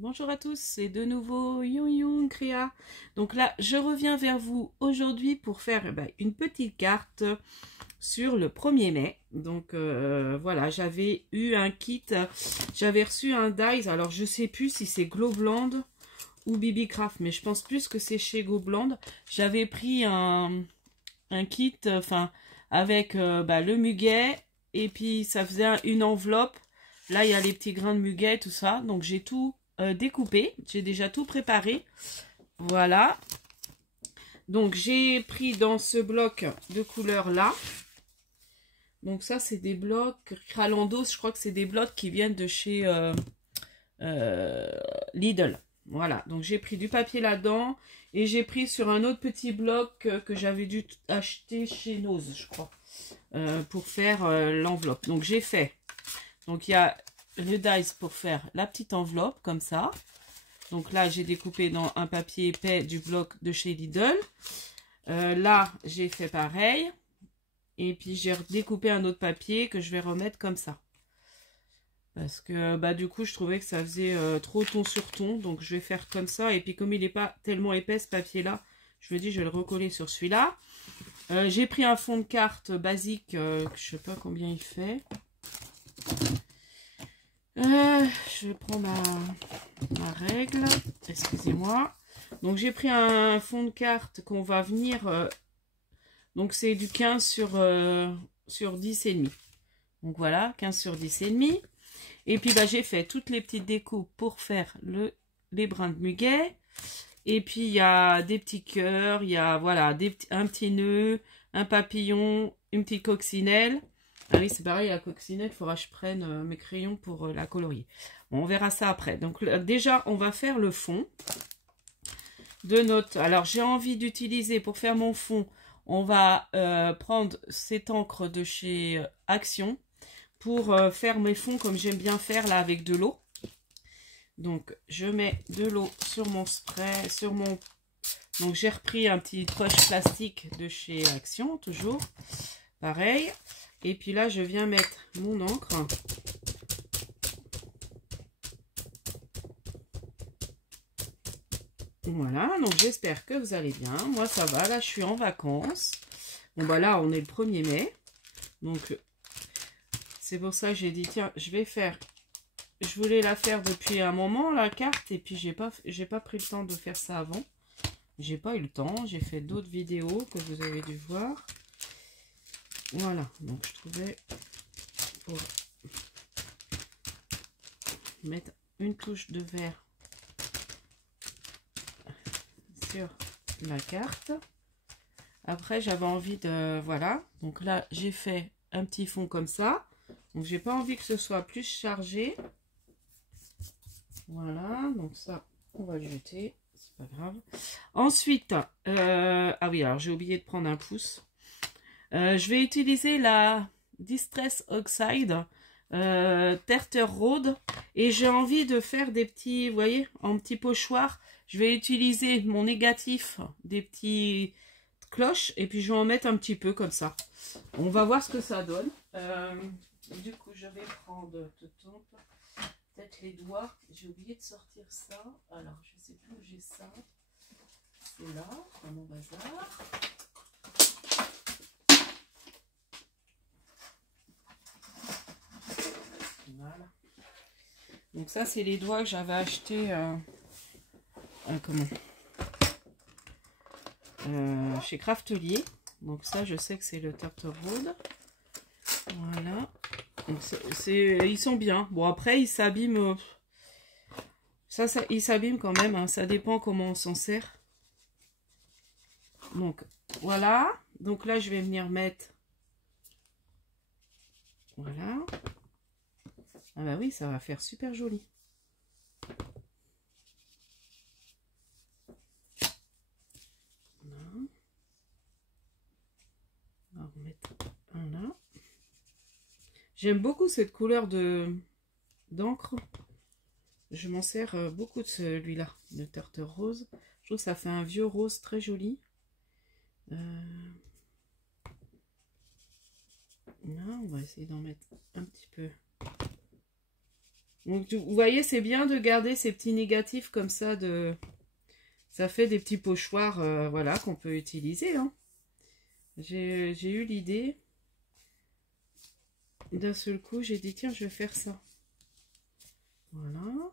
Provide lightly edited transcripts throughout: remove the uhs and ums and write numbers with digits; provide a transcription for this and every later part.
Bonjour à tous, c'est de nouveau Youn Créa. Donc là, je reviens vers vous aujourd'hui pour faire une petite carte sur le 1er mai. Donc voilà, j'avais eu un kit, j'avais reçu un dies. Alors je sais plus si c'est Glowland ou BB Craft, mais je pense plus que c'est chez Glowland. J'avais pris un kit, avec le muguet, et puis ça faisait une enveloppe. Là, il y a les petits grains de muguet, tout ça. Donc j'ai tout découpé, j'ai déjà tout préparé. Voilà. Donc j'ai pris dans ce bloc de couleur là. Donc ça c'est des blocs Kralandos, je crois que c'est des blocs qui viennent de chez Lidl. Voilà, donc j'ai pris du papier là-dedans et j'ai pris sur un autre petit bloc que j'avais dû acheter chez Nose, je crois, pour faire l'enveloppe. Donc j'ai fait, donc il y a le dies pour faire la petite enveloppe comme ça. Donc là j'ai découpé dans un papier épais du bloc de chez Lidl. Là j'ai fait pareil et puis j'ai découpé un autre papier que je vais remettre comme ça. Parce que du coup je trouvais que ça faisait trop ton sur ton. Donc je vais faire comme ça. Et puis comme il n'est pas tellement épais ce papier là, je me dis je vais le recoller sur celui-là. J'ai pris un fond de carte basique. Je sais pas combien il fait. Je prends ma règle. Excusez-moi. Donc j'ai pris un fond de carte qu'on va venir. Donc c'est du 15 sur 10 et demi. Donc voilà, 15 sur 10 et demi. Et puis j'ai fait toutes les petites découpes pour faire les brins de muguet. Et puis il y a des petits cœurs, il y a voilà un petit nœud, un papillon, une petite coccinelle. Ah oui, c'est pareil, la coccinelle, il faudra que je prenne mes crayons pour la colorier. Bon, on verra ça après. Donc déjà, on va faire le fond de notre... Alors j'ai envie d'utiliser pour faire mon fond, on va prendre cette encre de chez Action pour faire mes fonds comme j'aime bien faire là avec de l'eau. Donc je mets de l'eau sur mon spray, sur mon... Donc j'ai repris un petit trush plastique de chez Action, toujours pareil. Et puis là je viens mettre mon encre. Voilà, donc j'espère que vous allez bien. Moi ça va, là je suis en vacances. Bon là on est le 1er mai. Donc c'est pour ça que j'ai dit tiens, je vais faire... Je voulais la faire depuis un moment la carte et puis j'ai pas pris le temps de faire ça avant. J'ai pas eu le temps, j'ai fait d'autres vidéos que vous avez dû voir. Voilà, donc je trouvais pour mettre une touche de vert sur la carte. Après j'avais envie de... Voilà, donc là j'ai fait un petit fond comme ça. Donc j'ai pas envie que ce soit plus chargé. Voilà, donc ça on va le jeter, c'est pas grave. Ensuite, ah oui, alors j'ai oublié de prendre un pouce. Je vais utiliser la Distress Oxide Tartar Road et j'ai envie de faire des petits, vous voyez, en petits pochoirs. Je vais utiliser mon négatif des petits cloches et puis je vais en mettre un petit peu comme ça. On va voir ce que ça donne. Du coup, je vais prendre peut-être les doigts. J'ai oublié de sortir ça. Alors, je sais plus où j'ai ça. C'est là, dans mon bazar. Voilà. Donc ça, c'est les doigts que j'avais acheté chez Craftelier. Donc ça, je sais que c'est le Tartar Road. Voilà. Donc ils sont bien. Bon, après, ils s'abîment. Ils s'abîment quand même. Hein. Ça dépend comment on s'en sert. Donc, voilà. Donc là, je vais venir mettre... Voilà. Ah bah oui, ça va faire super joli. Voilà. On va remettre un là. J'aime beaucoup cette couleur d'encre. Je m'en sers beaucoup de celui-là, de Tartar Rose. Je trouve que ça fait un vieux rose très joli. Là, on va essayer d'en mettre un petit peu Donc, vous voyez, c'est bien de garder ces petits négatifs comme ça. Ça fait des petits pochoirs, voilà, qu'on peut utiliser. Hein. J'ai eu l'idée. D'un seul coup, j'ai dit, tiens, je vais faire ça. Voilà.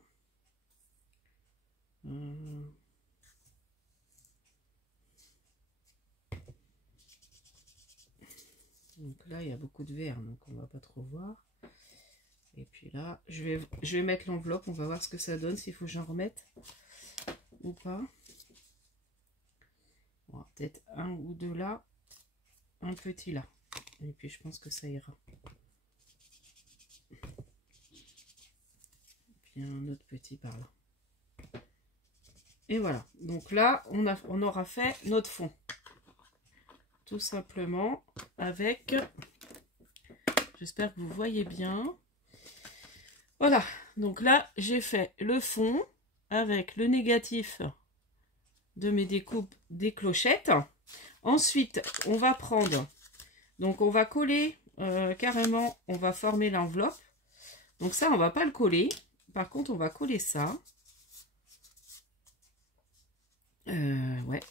Donc là, il y a beaucoup de verre, donc on va pas trop voir. Et puis là, je vais mettre l'enveloppe. On va voir ce que ça donne, s'il faut que j'en remette ou pas. Bon, peut-être un ou deux là, un petit là. Et puis je pense que ça ira. Et puis un autre petit par là. Et voilà. Donc là, on aura fait notre fond. Tout simplement avec... J'espère que vous voyez bien. Voilà. Donc là, j'ai fait le fond avec le négatif de mes découpes des clochettes. Ensuite, on va prendre... Donc, on va coller carrément, on va former l'enveloppe. Donc ça, on va pas le coller. Par contre, on va coller ça. Ouais.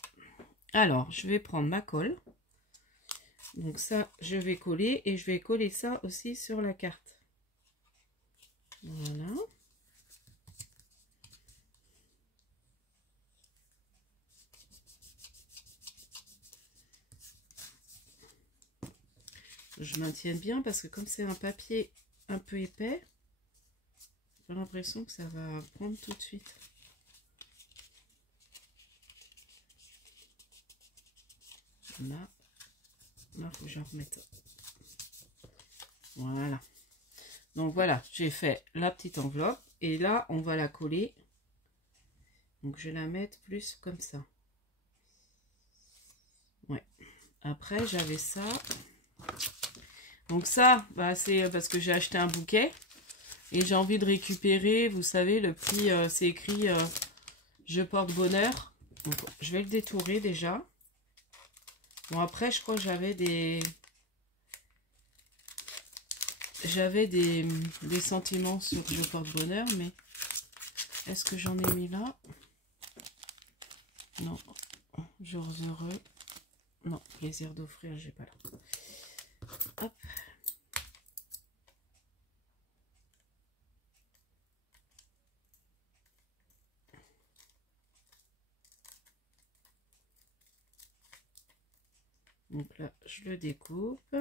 Alors, je vais prendre ma colle. Donc ça, je vais coller et je vais coller ça aussi sur la carte. Voilà. Je maintiens bien parce que comme c'est un papier un peu épais, j'ai l'impression que ça va prendre tout de suite. Là, il faut que j'en remette. Voilà. Donc voilà, j'ai fait la petite enveloppe et là, on va la coller. Donc je vais la mettre plus comme ça. Ouais. Après, j'avais ça. Donc ça, bah, c'est parce que j'ai acheté un bouquet et j'ai envie de récupérer, vous savez, le petit, c'est écrit je porte bonheur. Donc je vais le détourer déjà. Bon, après, je crois que j'avais des sentiments sur je porte bonheur, mais est-ce que j'en ai mis là? Non. Jours heureux. Non, plaisir d'offrir, j'ai pas là. Hop. Donc là, je le découpe.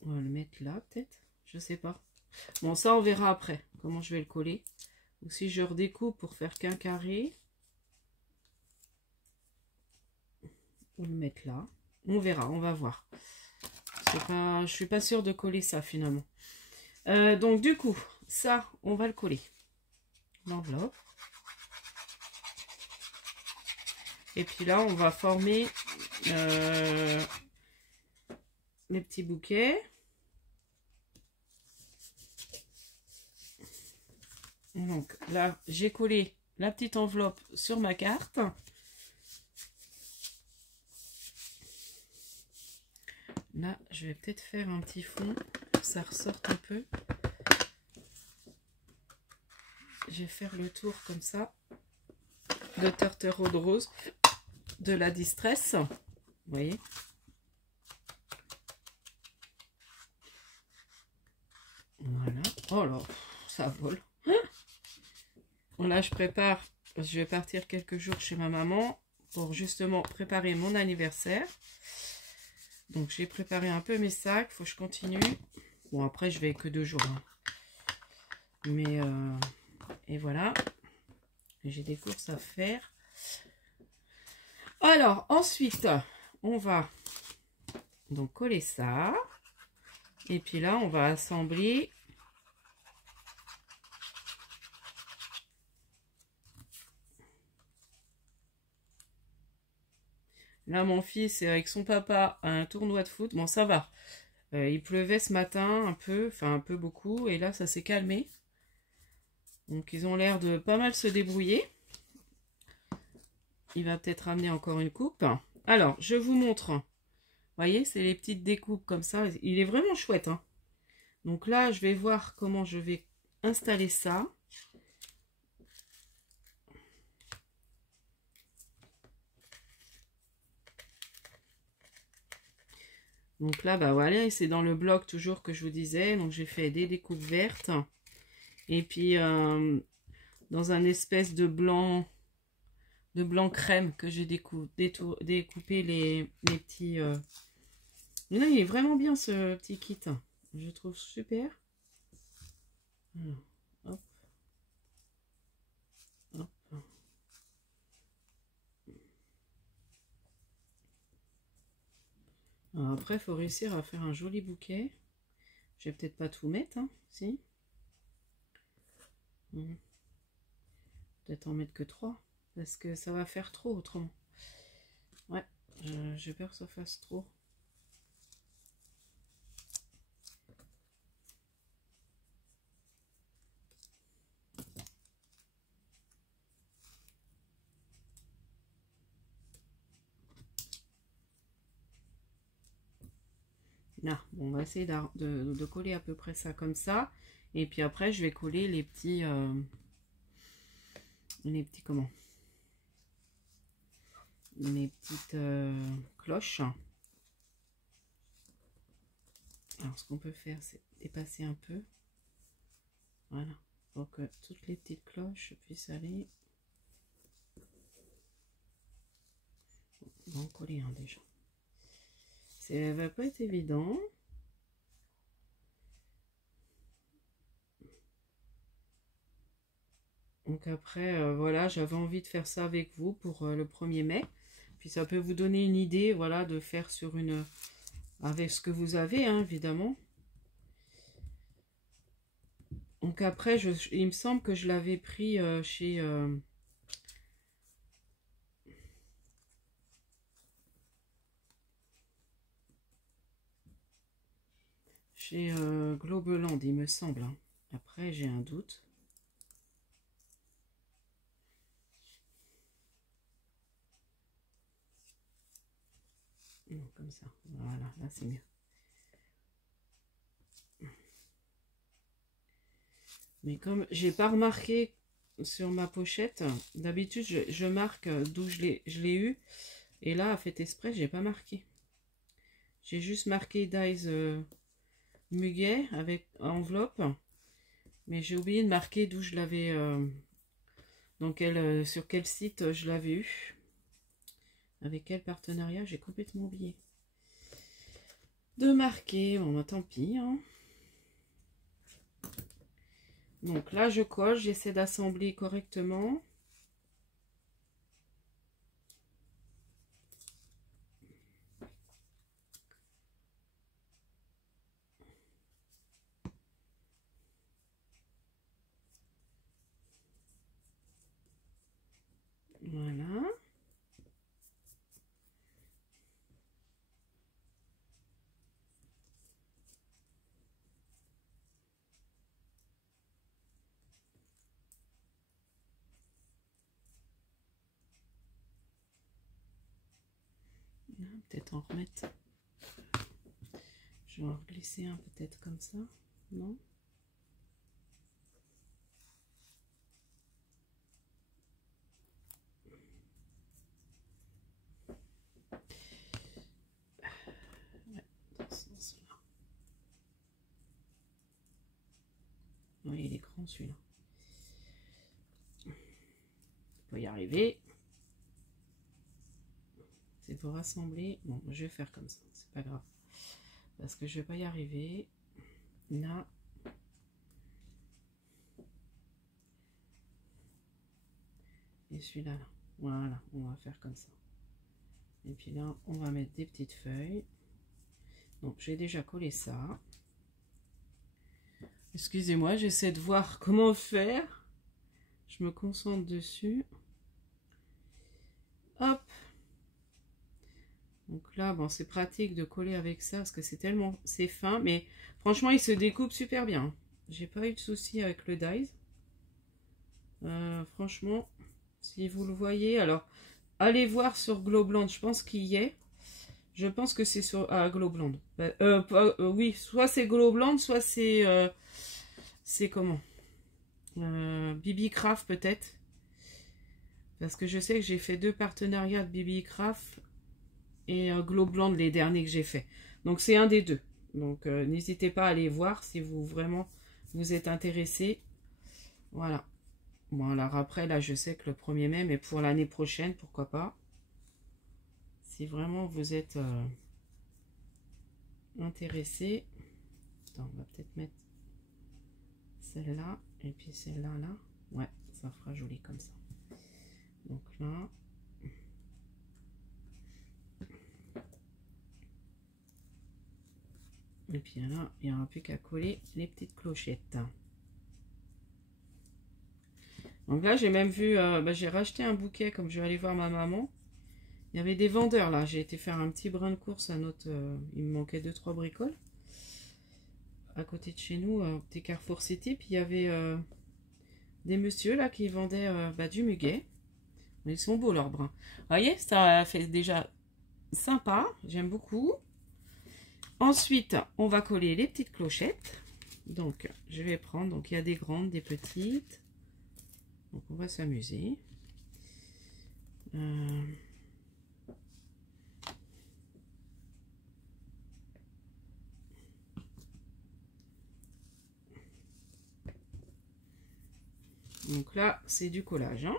On va le mettre là, peut-être. Je sais pas. Bon, ça, on verra après comment je vais le coller. Ou si je redécoupe pour faire qu'un carré. Ou le mettre là. On verra, on va voir. Je suis pas sûre de coller ça finalement. Donc du coup, ça, on va le coller. L'enveloppe. Et puis là, on va former les petits bouquets. Donc là, j'ai collé la petite enveloppe sur ma carte. Là, je vais peut-être faire un petit fond pour que ça ressorte un peu. Je vais faire le tour comme ça de Turtle Rose de la Distress. Vous voyez? Voilà. Oh là, ça vole. Bon, là, je prépare. Je vais partir quelques jours chez ma maman pour justement préparer mon anniversaire. Donc, j'ai préparé un peu mes sacs. Faut que je continue. Bon, après, je vais que 2 jours. Hein. Mais, et voilà. J'ai des courses à faire. Alors, ensuite, on va donc coller ça. Et puis là, on va assembler. Là, mon fils est avec son papa à un tournoi de foot. Bon, ça va. Il pleuvait ce matin un peu, enfin un peu beaucoup. Et là, ça s'est calmé. Donc, ils ont l'air de pas mal se débrouiller. Il va peut-être ramener encore une coupe. Alors, je vous montre voyez, c'est les petites découpes comme ça. Il est vraiment chouette, hein. Donc là, je vais voir comment je vais installer ça. Donc là, bah voilà, c'est dans le bloc toujours que je vous disais. Donc j'ai fait des découpes vertes. Et puis dans un espèce de blanc crème que j'ai découpé les petits... Mais là, il est vraiment bien ce petit kit. Je trouve super. Alors, hop. Hop. Alors après, il faut réussir à faire un joli bouquet. Je vais peut-être pas tout mettre, hein, si. Peut-être en mettre que 3, parce que ça va faire trop autrement. Ouais, j'ai peur que ça fasse trop. Là, bon, on va essayer de coller à peu près ça comme ça. Et puis après, je vais coller les petits comment? Les petites cloches. Alors, ce qu'on peut faire, c'est dépasser un peu. Voilà, pour que toutes les petites cloches puissent aller. On va en coller un déjà. Ça va pas être évident. Donc après, voilà, j'avais envie de faire ça avec vous pour le 1er mai. Puis ça peut vous donner une idée, voilà, de faire sur une... avec ce que vous avez, hein, évidemment. Donc après, il me semble que je l'avais pris chez... chez Globeland, il me semble. Hein. Après, j'ai un doute. Comme ça, voilà, là c'est mieux. Mais comme j'ai pas remarqué sur ma pochette, d'habitude je marque d'où je l'ai eu. Et là, à fait exprès, j'ai pas marqué. J'ai juste marqué Dies Muguet avec enveloppe. Mais j'ai oublié de marquer d'où je l'avais... sur quel site je l'avais eu. Avec quel partenariat, j'ai complètement oublié de marquer. Bon, bah, tant pis. Hein. Donc là, je colle, j'essaie d'assembler correctement. Voilà. Peut-être en remettre. Je vais en glisser un peut-être comme ça. Non? Ouais, dans ce sens-là. Oui, il est grand celui-là. On va y arriver. C'est pour rassembler. Bon, je vais faire comme ça, c'est pas grave. Parce que je vais pas y arriver. Là. Et celui-là, là. Voilà, on va faire comme ça. Et puis là, on va mettre des petites feuilles. Donc, j'ai déjà collé ça. Excusez-moi, j'essaie de voir comment faire. Je me concentre dessus. Hop. Donc là, bon, c'est pratique de coller avec ça parce que c'est fin, mais franchement, il se découpe super bien. J'ai pas eu de souci avec le dies. Franchement, si vous le voyez, alors allez voir sur Globeland, je pense qu'il y est. Je pense que c'est sur Glow Blonde. Oui, soit c'est Glow Blonde, soit c'est comment BB Craft peut-être. Parce que je sais que j'ai fait 2 partenariats de BB Craft et Glow Blonde les derniers que j'ai fait. Donc c'est un des 2. Donc n'hésitez pas à aller voir si vous vraiment vous êtes intéressé. Voilà. Bon alors après là je sais que le 1er mai, mais pour l'année prochaine pourquoi pas. Si vraiment vous êtes intéressé. Attends, on va peut-être mettre celle-là et puis celle-là là. Ouais, ça fera joli comme ça. Donc là. Et puis là, il n'y aura plus qu'à coller les petites clochettes. Donc là, j'ai même vu, j'ai racheté un bouquet comme je vais aller voir ma maman. Il y avait des vendeurs là. J'ai été faire un petit brin de course à notre... il me manquait 2-3 bricoles. À côté de chez nous, au petit Carrefour City. Puis il y avait des messieurs là qui vendaient du muguet. Ils sont beaux leurs brins. Vous voyez, ça fait déjà sympa. J'aime beaucoup. Ensuite, on va coller les petites clochettes. Donc, je vais prendre, donc il y a des grandes, des petites. Donc, on va s'amuser. Donc là, c'est du collage, hein.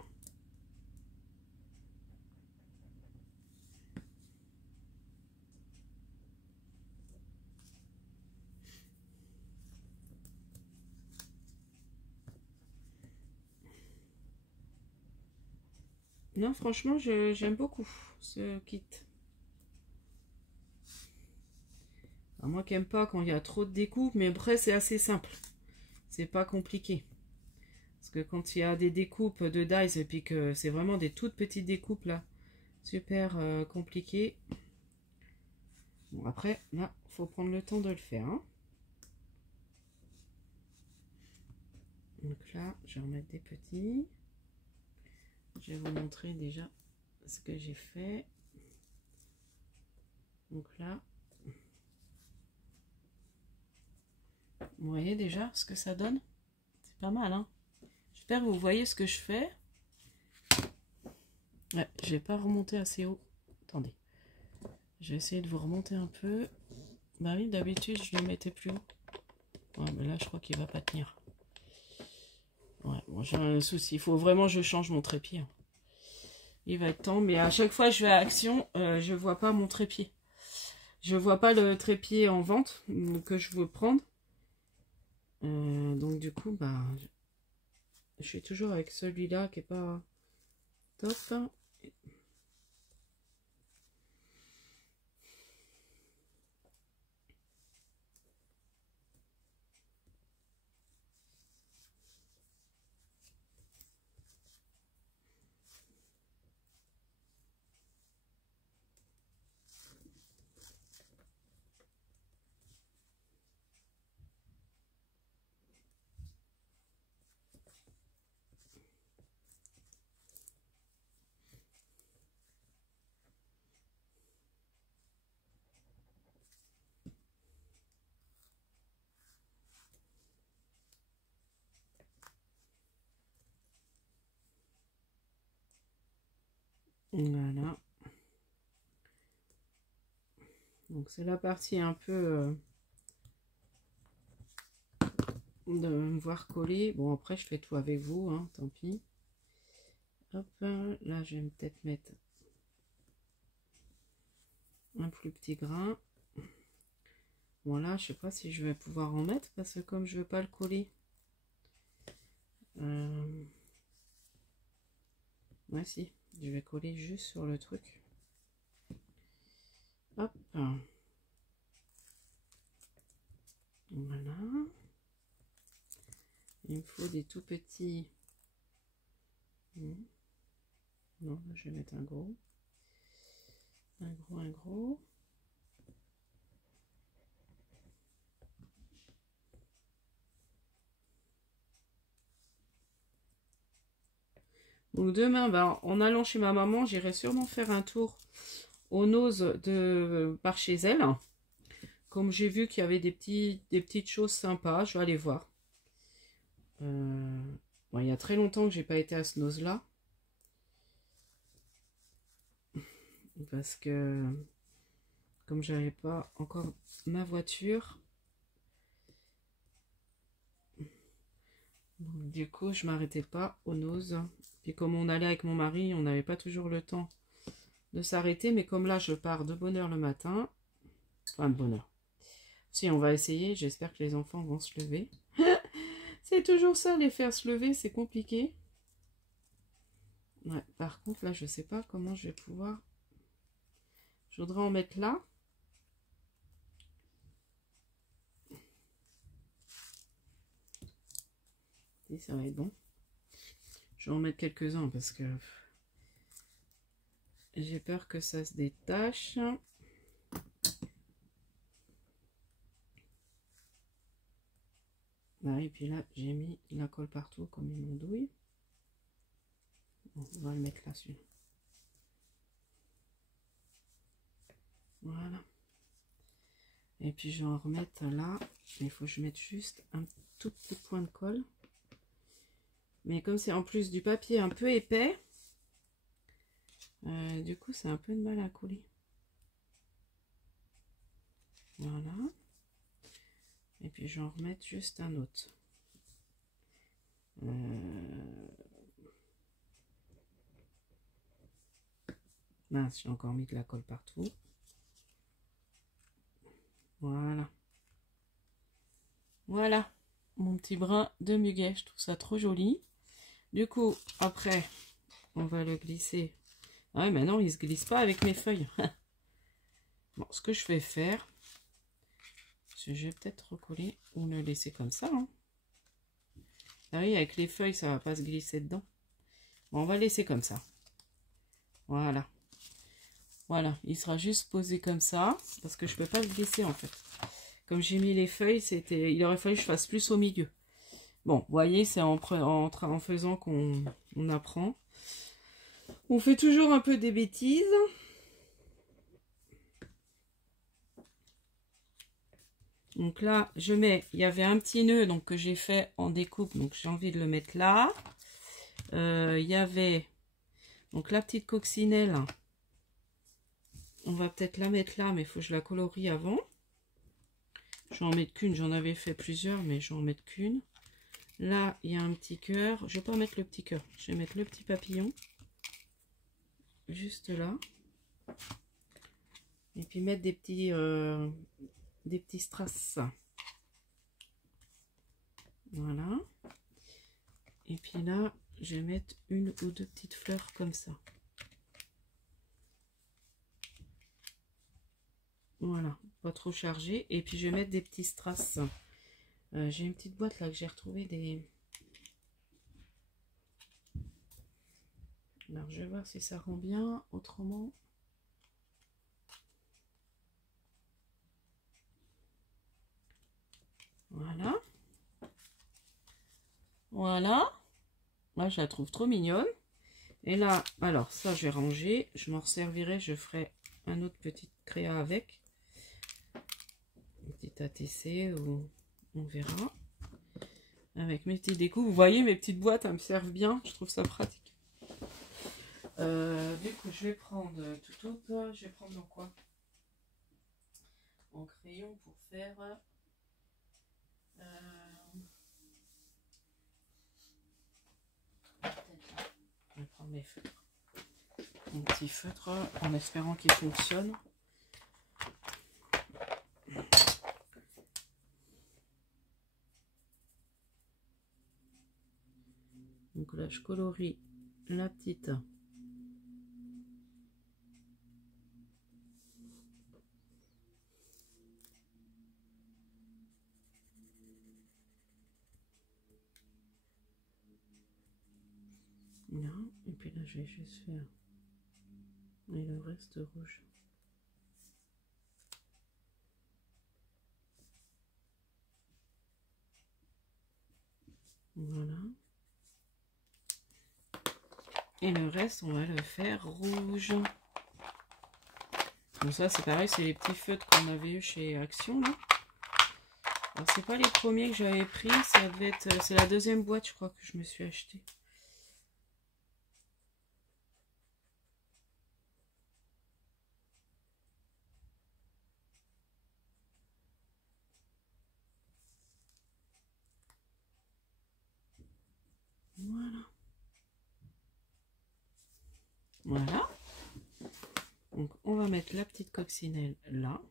Non, franchement, j'aime beaucoup ce kit. Alors, moi qui n'aime pas quand il y a trop de découpes, mais après, c'est assez simple. C'est pas compliqué. Parce que quand il y a des découpes de dies et puis que c'est vraiment des toutes petites découpes là, super compliqué. Bon, après, là, faut prendre le temps de le faire, hein. Donc là, je vais remettre des petits. Je vais vous montrer déjà ce que j'ai fait. Donc là, vous voyez déjà ce que ça donne? C'est pas mal, hein? J'espère que vous voyez ce que je fais. Ouais, je vais pas remonter assez haut. Attendez. Je vais essayer de vous remonter un peu. Bah oui, d'habitude, je le mettais plus haut. Ouais, mais là, je crois qu'il va pas tenir. Ouais, bon, j'ai un souci. Il faut vraiment que je change mon trépied. Il va être temps, mais à chaque fois que je vais à Action, je vois pas mon trépied. Je vois pas le trépied en vente que je veux prendre. Donc du coup, bah, je suis toujours avec celui-là qui est pas top. Voilà. Donc c'est la partie un peu de me voir coller. Bon, après je fais tout avec vous, hein, tant pis. Hop, là je vais peut-être mettre un plus petit grain. Voilà, je sais pas si je vais pouvoir en mettre parce que comme je veux pas le coller. Ouais, si, je vais coller juste sur le truc. Hop. Voilà. Il me faut des tout petits. Non, je vais mettre un gros. Un gros, un gros. Donc demain, en allant chez ma maman, j'irai sûrement faire un tour aux noses de par chez elle. Comme j'ai vu qu'il y avait des petites choses sympas, je vais aller voir. Bon, il y a très longtemps que j'ai pas été à ce nose-là. Parce que comme j'avais pas encore ma voiture, donc, du coup je m'arrêtais pas aux noses. Puis comme on allait avec mon mari, on n'avait pas toujours le temps de s'arrêter. Mais comme là je pars de bonne heure le matin, enfin de bonne heure. Si on va essayer, j'espère que les enfants vont se lever. C'est toujours ça, les faire se lever, c'est compliqué. Ouais, par contre là je sais pas comment je vais pouvoir. Je voudrais en mettre là. Et ça va être bon. Je vais en mettre quelques-uns parce que j'ai peur que ça se détache. Ah, et puis là, j'ai mis la colle partout comme une andouille. Bon, on va le mettre là, celui-là. Voilà. Et puis je vais en remettre là. Il faut que je mette juste un tout petit point de colle. Mais comme c'est en plus du papier un peu épais, du coup c'est un peu de mal à coller. Voilà. Et puis je vais en remettre juste un autre. Mince, j'ai encore mis de la colle partout. Voilà. Voilà. Mon petit brin de muguet. Je trouve ça trop joli. Du coup, après, on va le glisser. Ah ouais, mais non, il se glisse pas avec mes feuilles. Bon, ce que je vais faire, je vais peut-être recoller ou le laisser comme ça. Hein. Ah oui, avec les feuilles, ça va pas se glisser dedans. Bon, on va laisser comme ça. Voilà. Voilà, il sera juste posé comme ça, parce que je peux pas le glisser en fait. Comme j'ai mis les feuilles, il aurait fallu que je fasse plus au milieu. Bon, vous voyez, c'est en faisant qu'on apprend. On fait toujours un peu des bêtises. Donc là, je mets, il y avait un petit nœud donc, que j'ai fait en découpe, donc j'ai envie de le mettre là. Il y avait donc la petite coccinelle. On va peut-être la mettre là, mais il faut que je la colorie avant. Je vais en mettre qu'une, j'en avais fait plusieurs, mais je vais en mettre qu'une. Là, il y a un petit cœur. Je vais pas mettre le petit cœur, je vais mettre le petit papillon. Juste là. Et puis mettre des petits strass. Voilà. Et puis là, je vais mettre une ou deux petites fleurs comme ça. Voilà, pas trop chargé. Et puis je vais mettre des petits strass. J'ai une petite boîte là que j'ai retrouvé des... Alors je vais voir si ça rend bien. Autrement... Voilà. Voilà. Là, je la trouve trop mignonne. Et là, alors ça, je vais ranger. Je m'en resservirai. Je ferai un autre petit créa avec. Un petit ATC ou on verra. Avec mes petits découpes. Vous voyez, mes petites boîtes, elles me servent bien. Je trouve ça pratique. Du coup, je vais prendre tout autre. Je vais prendre dans quoi? En crayon pour faire... Je vais prendre mes feutres. Mon petit feutre en espérant qu'il fonctionne. Donc là, je colorie la petite. Là, et puis là, je vais juste faire et le reste rouge. Voilà. Et le reste, on va le faire rouge. Donc ça c'est pareil, c'est les petits feutres qu'on avait eu chez Action là. Alors c'est pas les premiers que j'avais pris, ça devait être, c'est la deuxième boîte je crois que je me suis acheté. Voilà. Voilà. Donc on va mettre la petite coccinelle là.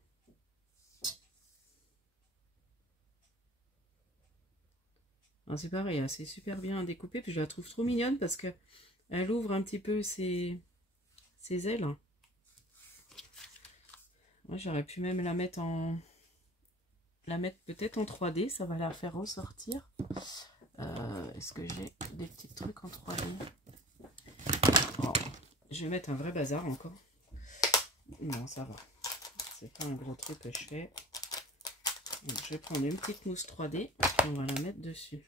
C'est pareil, c'est super bien découpé, puis je la trouve trop mignonne parce que elle ouvre un petit peu ses ailes. Moi j'aurais pu même la mettre peut-être en 3D, ça va la faire ressortir. Est-ce que j'ai des petits trucs en 3D? Oh, je vais mettre un vrai bazar encore. Non, ça va. C'est pas un gros truc que je fais. Donc, je vais prendre une petite mousse 3D et on va la mettre dessus.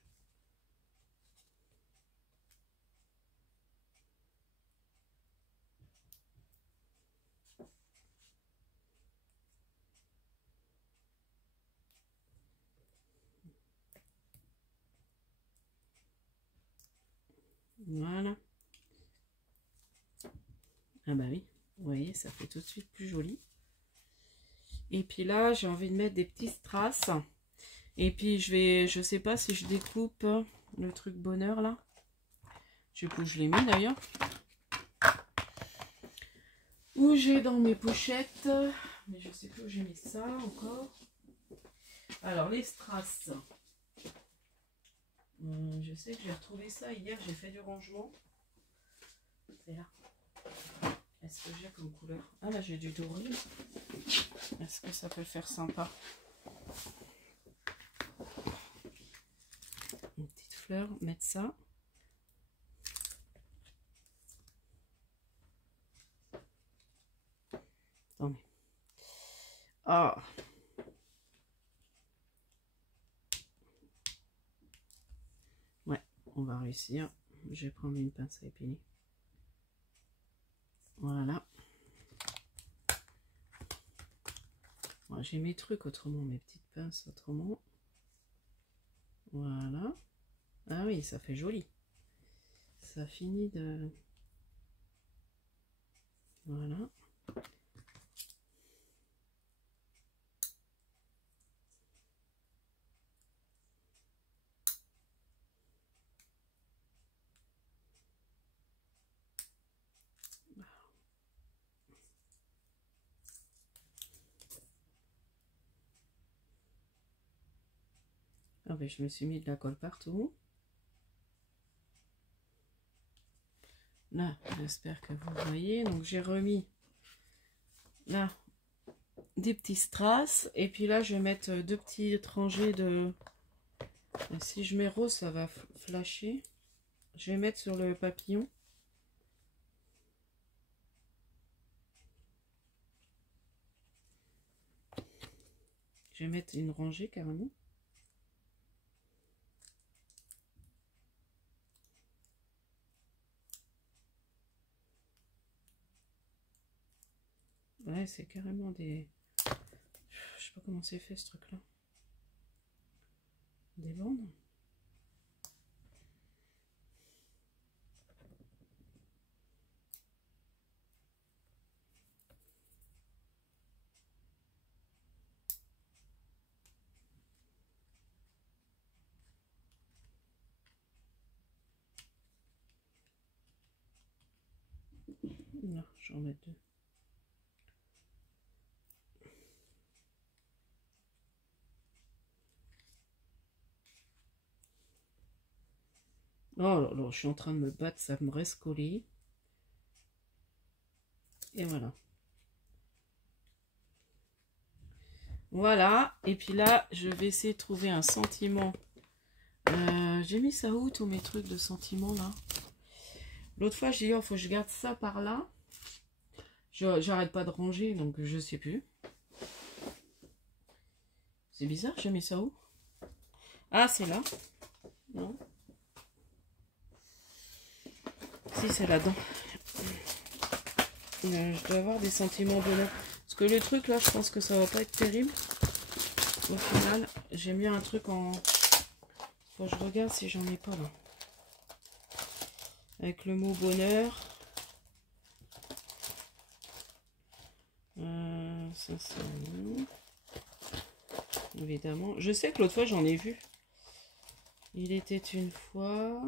Voilà. Ah bah oui, vous voyez, ça fait tout de suite plus joli. Et puis là, j'ai envie de mettre des petits strass. Et puis je sais pas si je découpe le truc bonheur là. Je sais pas où je l'ai mis d'ailleurs. Où j'ai dans mes pochettes. Mais je sais plus où j'ai mis ça encore. Alors les strass. Je sais que j'ai retrouvé ça hier, j'ai fait du rangement. C'est là. Est-ce que j'ai comme couleur? Ah là j'ai du doré. Est-ce que ça peut faire sympa? Une petite fleur, mettre ça. Attendez. Ah. Ouais, on va réussir. Je vais prendre une pince à épiler. Voilà. Bon, j'ai mes trucs autrement, mes petites pinces autrement. Voilà. Ah oui, ça fait joli. Ça finit de... Voilà. Ah ben, je me suis mis de la colle partout. Là, j'espère que vous voyez. Donc j'ai remis là des petits strass. Et puis là, je vais mettre deux petites rangées de... Si je mets rose, ça va flasher. Je vais mettre sur le papillon. Je vais mettre une rangée carrément. Ouais, c'est carrément des... Je sais pas comment c'est fait ce truc-là. Des bandes. Non, je vais en mettre deux. Oh là là, je suis en train de me battre, ça me reste collé. Et voilà. Voilà, et puis là, je vais essayer de trouver un sentiment. J'ai mis ça où, tous mes trucs de sentiments, là? L'autre fois, j'ai dit, oh, faut que je garde ça par là. J'arrête pas de ranger, donc je sais plus. C'est bizarre, j'ai mis ça où? Ah, c'est là. Non. Si, c'est là-dedans. Je dois avoir des sentiments bonheur. Parce que le truc là, je pense que ça va pas être terrible. Au final, j'aime bien un truc en... Faut que je regarde si j'en ai pas là. Avec le mot bonheur. Ça c'est... Évidemment. Je sais que l'autre fois j'en ai vu. Il était une fois...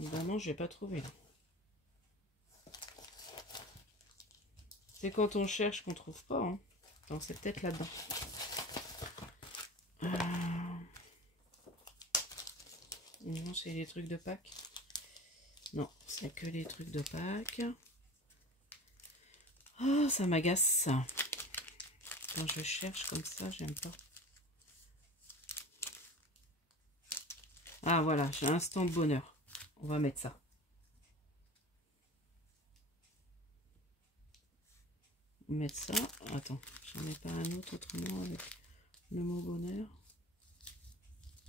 Évidemment, je n'ai pas trouvé. C'est quand on cherche qu'on trouve pas. Hein. Non, c'est peut-être là-dedans. Non, c'est les trucs de Pâques. Non, c'est que les trucs de Pâques. Ah, ça m'agace. Quand je cherche comme ça, j'aime pas. Ah, voilà, j'ai instant de bonheur. On va mettre ça. Mettre ça. Attends, j'en ai pas un autre autrement avec le mot bonheur.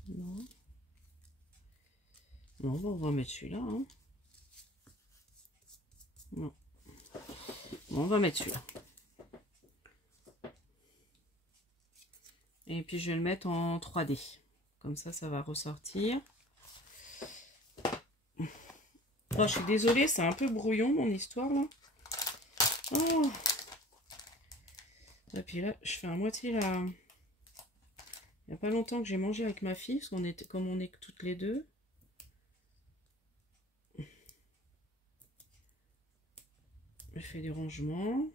Non. Non, bon, on va mettre celui-là. Hein. Non. Bon, on va mettre celui-là. Et puis je vais le mettre en 3D. Comme ça, ça va ressortir. Oh, je suis désolée, c'est un peu brouillon mon histoire là. Oh. Et puis là, je fais à moitié la... Il n'y a pas longtemps que j'ai mangé avec ma fille, parce qu'on était comme on est toutes les deux. Je fais du rangement.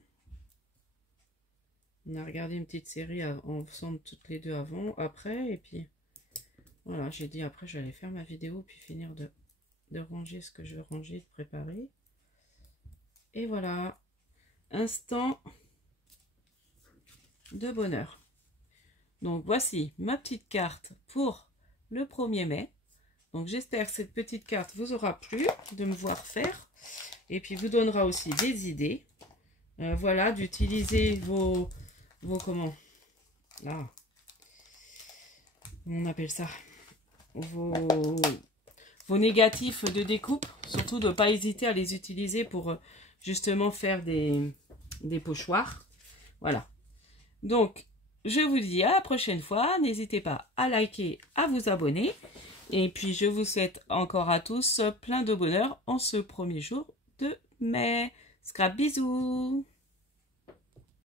On a regardé une petite série ensemble toutes les deux avant, après, et puis voilà, j'ai dit après j'allais faire ma vidéo, puis finir de ranger ce que je veux ranger, de préparer. Et voilà, instant de bonheur. Donc voici ma petite carte pour le 1er mai. Donc j'espère que cette petite carte vous aura plu de me voir faire. Et puis vous donnera aussi des idées. Voilà, d'utiliser vos comment là, on appelle ça vos négatifs de découpe. Surtout de ne pas hésiter à les utiliser pour justement faire des pochoirs. Voilà. Donc, je vous dis à la prochaine fois. N'hésitez pas à liker, à vous abonner. Et puis, je vous souhaite encore à tous plein de bonheur en ce 1er jour de mai. Scrap, bisous!